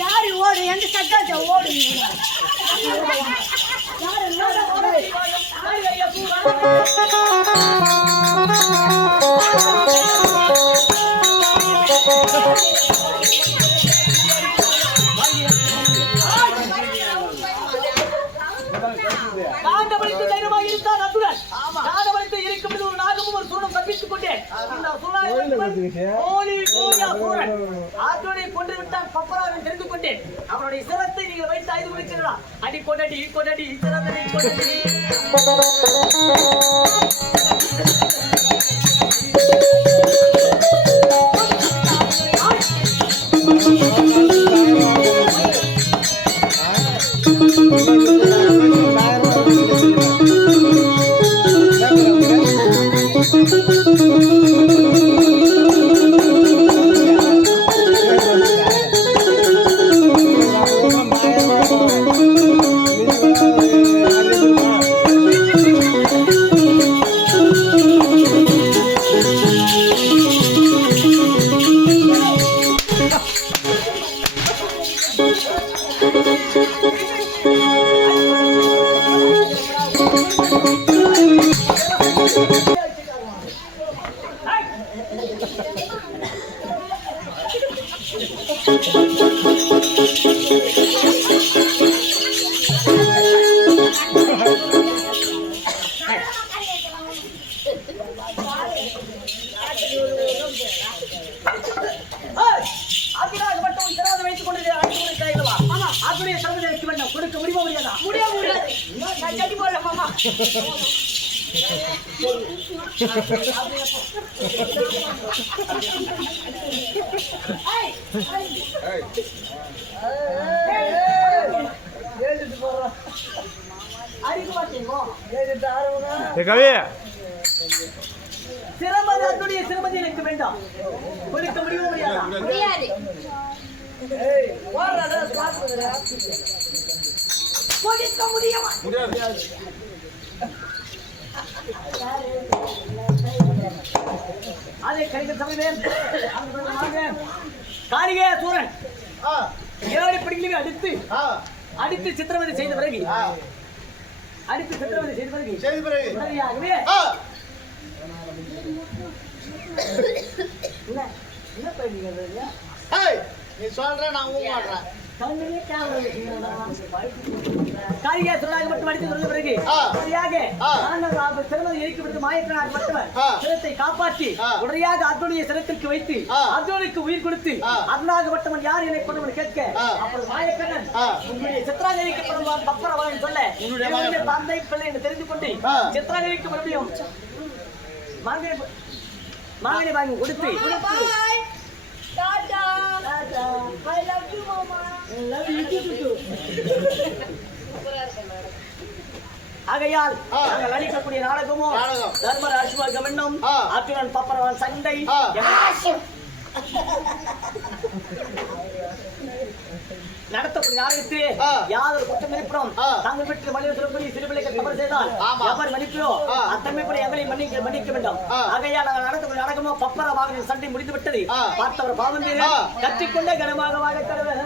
யாரு ஓடு எந்த சட்டாச்சா ஓடு கொண்டு விட்டான் பப்பராவின் தெரிந்து கொண்டேன். அவனுடைய சிரத்தை நீங்கள் வைத்து ஆய்வு வைக்கிறீர்களா? அடி கொண்டடி கொண்டடி சிறந்தனை கொண்டடி கொடுக்க முடியுமா முடியாதா? முடியாது. நான் கட்டி போடல மாமா. சிரமதியுடைய சிரமதி எனக்கு வேண்டாம். கொடுக்க முடியுமா முடியாதா? முடியாது. கொடுக்க முடியுமா? முடியாது. அதை கணித சமயம் காரிகே சூரன் 7 பிடிகளை அடித்து சித்திரவதை செய்த பிறகு என்ன பண்ணீங்க? நீ சொல்ற நான் ஊமாடுறேன். காரிகே சொல்லாக மட்டும் அடித்து சொன்ன பிறகு சிரத்தை காப்பாற்றி உடனடியாக அர்ஜுனுடைய சிரத்திற்கு வைத்து அர்ஜுனுக்கு உயிர் கொடுத்து அர்ஜுனாக மட்டும் யார் என்னை கொண்டவன் கேட்க அப்பொழுது மாயக்கண்ணன் உன்னுடைய சித்ராதேவிக்கு பப்பரவன் சொல்ல என்னுடைய தந்தை பிள்ளை என்று தெரிந்து கொண்டு சித்ராதேவிக்கு மறுபடியும் மாங்கனி வாங்கி கொடுத்து Tata, I love you, Mama. I love you too. ஆகையால் நாங்கள் நடிக்கக்கூடிய நாடகமும் தர்மர அஸ்வகம் என்னும் அர்ஜுனன் பப்பரவன் சண்டை நடத்தக்கூடிய நாடகத்திலே யாதொரு குற்றம் இருப்பினும் தாங்கள் பெற்று மனித சொல்லக்கூடிய சிறுபிள்ளைகள் தவறு செய்தால் எவர் மன்னிப்போ அத்தமை கூட எங்களை மன்னிக்க வேண்டும். ஆகையால் நாங்கள் நடத்தக்கூடிய நாடகமோ பப்பர வாகன சண்டை முடிந்து விட்டது. பார்த்தவர் பாவம் கற்றிக்கொண்டே கனமாக வாழ கடவுள்